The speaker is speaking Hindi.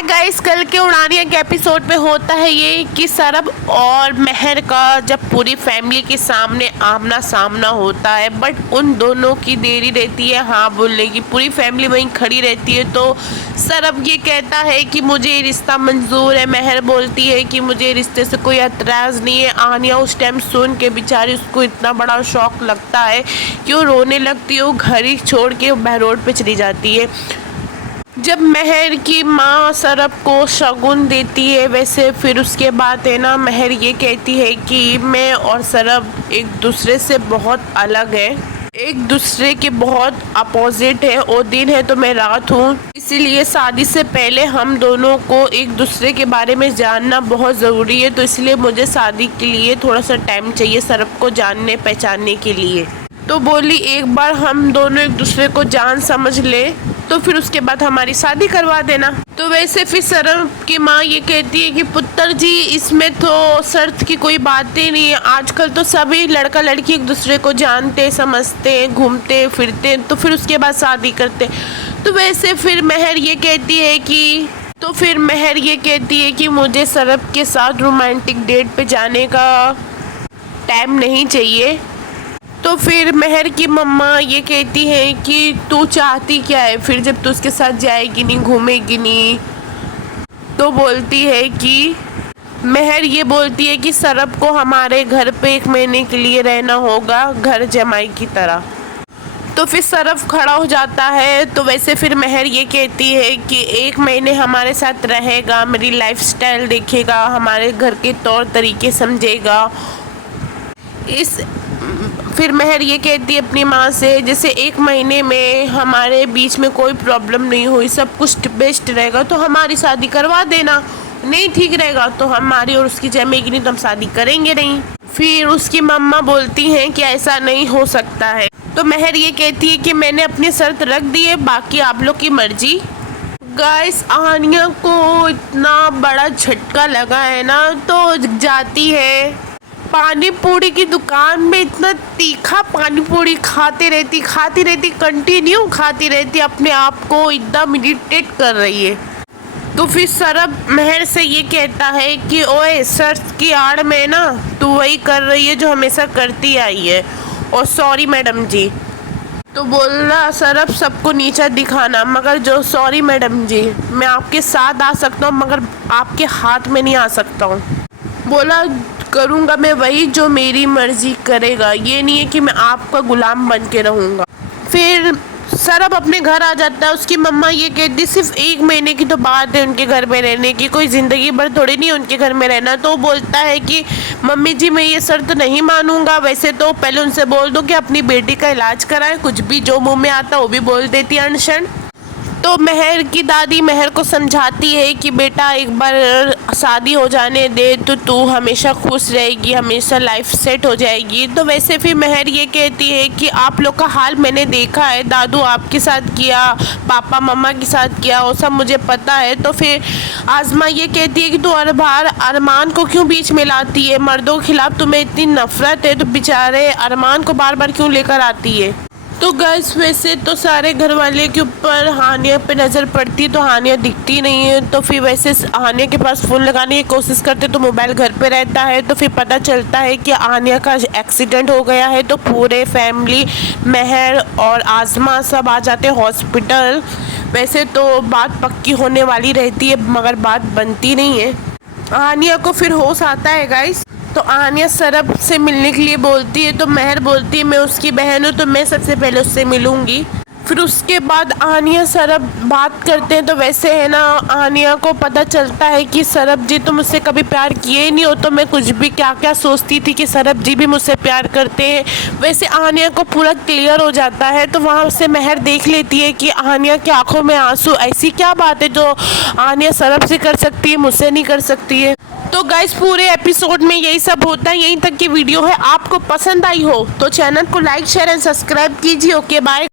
हाय गाइस, कल के उड़ानिया के एपिसोड में होता है ये कि सरब और महर का जब पूरी फैमिली के सामने आमना सामना होता है, बट उन दोनों की देरी रहती है हाँ बोलने की। पूरी फैमिली वहीं खड़ी रहती है तो सरब ये कहता है कि मुझे ये रिश्ता मंजूर है। महर बोलती है कि मुझे रिश्ते से कोई एतराज़ नहीं है। आनिया उस टाइम सुन के बेचारी उसको इतना बड़ा शौक लगता है कि वो रोने लगती है। वो घर ही छोड़ के बहरोड पे चली जाती है। जब महर की माँ सरब को शगुन देती है, वैसे फिर उसके बाद है ना, महर ये कहती है कि मैं और सरब एक दूसरे से बहुत अलग है, एक दूसरे के बहुत अपोजिट है। वो दिन है तो मैं रात हूँ, इसीलिए शादी से पहले हम दोनों को एक दूसरे के बारे में जानना बहुत ज़रूरी है। तो इसलिए मुझे शादी के लिए थोड़ा सा टाइम चाहिए सरब को जानने पहचानने के लिए। तो बोली एक बार हम दोनों एक दूसरे को जान समझ ले तो फिर उसके बाद हमारी शादी करवा देना। तो वैसे फिर सरब की माँ ये कहती है कि पुत्र जी इसमें तो शर्त की कोई बात ही नहीं है। आजकल तो सभी लड़का लड़की एक दूसरे को जानते समझते घूमते फिरते, तो फिर उसके बाद शादी करते। तो वैसे फिर महर ये कहती है कि मुझे सरब के साथ रोमांटिक डेट पे जाने का टाइम नहीं चाहिए। तो फिर महर की मम्मा ये कहती है कि तू चाहती क्या है फिर, जब तू उसके साथ जाएगी नहीं घूमेगी नहीं। तो बोलती है कि महर ये बोलती है कि सरब को हमारे घर पे 1 महीने के लिए रहना होगा, घर जमाई की तरह। तो फिर सरब खड़ा हो जाता है। तो वैसे फिर महर ये कहती है कि 1 महीने हमारे साथ रहेगा, मेरी लाइफस्टाइल देखेगा, हमारे घर के तौर तरीके समझेगा। फिर महर ये कहती है अपनी माँ से, जैसे 1 महीने में हमारे बीच में कोई प्रॉब्लम नहीं हुई, सब कुछ बेस्ट रहेगा तो हमारी शादी करवा देना। नहीं ठीक रहेगा तो हमारी और उसकी जमेगी नहीं तो हम शादी करेंगे नहीं। फिर उसकी मम्मा बोलती हैं कि ऐसा नहीं हो सकता है। तो महर ये कहती है कि मैंने अपनी शर्त रख दी है, बाकी आप लोग की मर्जी। गाइस आनिया को इतना बड़ा झटका लगा है ना, तो जाती है पानी पूरी की दुकान में, इतना तीखा पानी पूरी खाती रहती कंटिन्यू खाती रहती, अपने आप को एकदम इरिटेट कर रही है। तो फिर सरब महर से ये कहता है कि ओए शर्त की आड़ में ना तू वही कर रही है जो हमेशा करती आई है, और सॉरी मैडम जी। तो बोला सरब सबको नीचा दिखाना, मगर जो सॉरी मैडम जी मैं आपके साथ आ सकता हूँ मगर आपके हाथ में नहीं आ सकता हूँ। बोला करूँगा मैं वही जो मेरी मर्जी करेगा, ये नहीं है कि मैं आपका गुलाम बन के रहूँगा। फिर सरब अपने घर आ जाता है। उसकी मम्मा ये कहती सिर्फ 1 महीने की तो बात है उनके घर में रहने की, कोई ज़िंदगी भर थोड़ी नहीं उनके घर में रहना। तो बोलता है कि मम्मी जी मैं ये शर्त नहीं मानूंगा। वैसे तो पहले उनसे बोल दो कि अपनी बेटी का इलाज कराएं, कुछ भी जो मुँह में आता वो भी बोल देती है अनशन। तो महर की दादी महर को समझाती है कि बेटा एक बार शादी हो जाने दे तो तू हमेशा खुश रहेगी, हमेशा लाइफ सेट हो जाएगी। तो वैसे फिर महर ये कहती है कि आप लोग का हाल मैंने देखा है, दादू आपके साथ किया, पापा मम्मा के साथ किया, वो सब मुझे पता है। तो फिर आज़मा ये कहती है कि तू हर बार अरमान को क्यों बीच में लाती है, मर्दों के खिलाफ तुम्हें इतनी नफरत है तो बेचारे अरमान को बार बार क्यों लेकर आती है। तो गैस वैसे तो सारे घर वाले के ऊपर हानिया पे नज़र पड़ती है तो हानिया दिखती नहीं है। तो फिर वैसे हानिया के पास फ़ोन लगाने की कोशिश करते तो मोबाइल घर पे रहता है। तो फिर पता चलता है कि हानिया का एक्सीडेंट हो गया है। तो पूरे फैमिली महर और आज़मा सब आ जाते हैं हॉस्पिटल। वैसे तो बात पक्की होने वाली रहती है मगर बात बनती नहीं है। हानिया को फिर होश आता है गाइस। तो आनिया सरब से मिलने के लिए बोलती है। तो महर बोलती है मैं उसकी बहन हूँ तो मैं सबसे पहले उससे मिलूंगी। फिर उसके बाद आनिया सरब बात करते हैं। तो वैसे है ना आनिया को पता चलता है कि सरब जी तो मुझसे कभी प्यार किए ही नहीं हो, तो मैं कुछ भी क्या क्या सोचती थी कि सरब जी भी मुझसे प्यार करते हैं। वैसे आनिया को पूरा क्लियर हो जाता है। तो वहाँ से महर देख लेती है कि आनिया की आंखों में आंसू, ऐसी क्या बात है जो आनिया सरब से कर सकती है मुझसे नहीं कर सकती है। तो गाइस पूरे एपिसोड में यही सब होता है। यहीं तक की वीडियो है, आपको पसंद आई हो तो चैनल को लाइक शेयर एंड सब्सक्राइब कीजिए। Okay bye.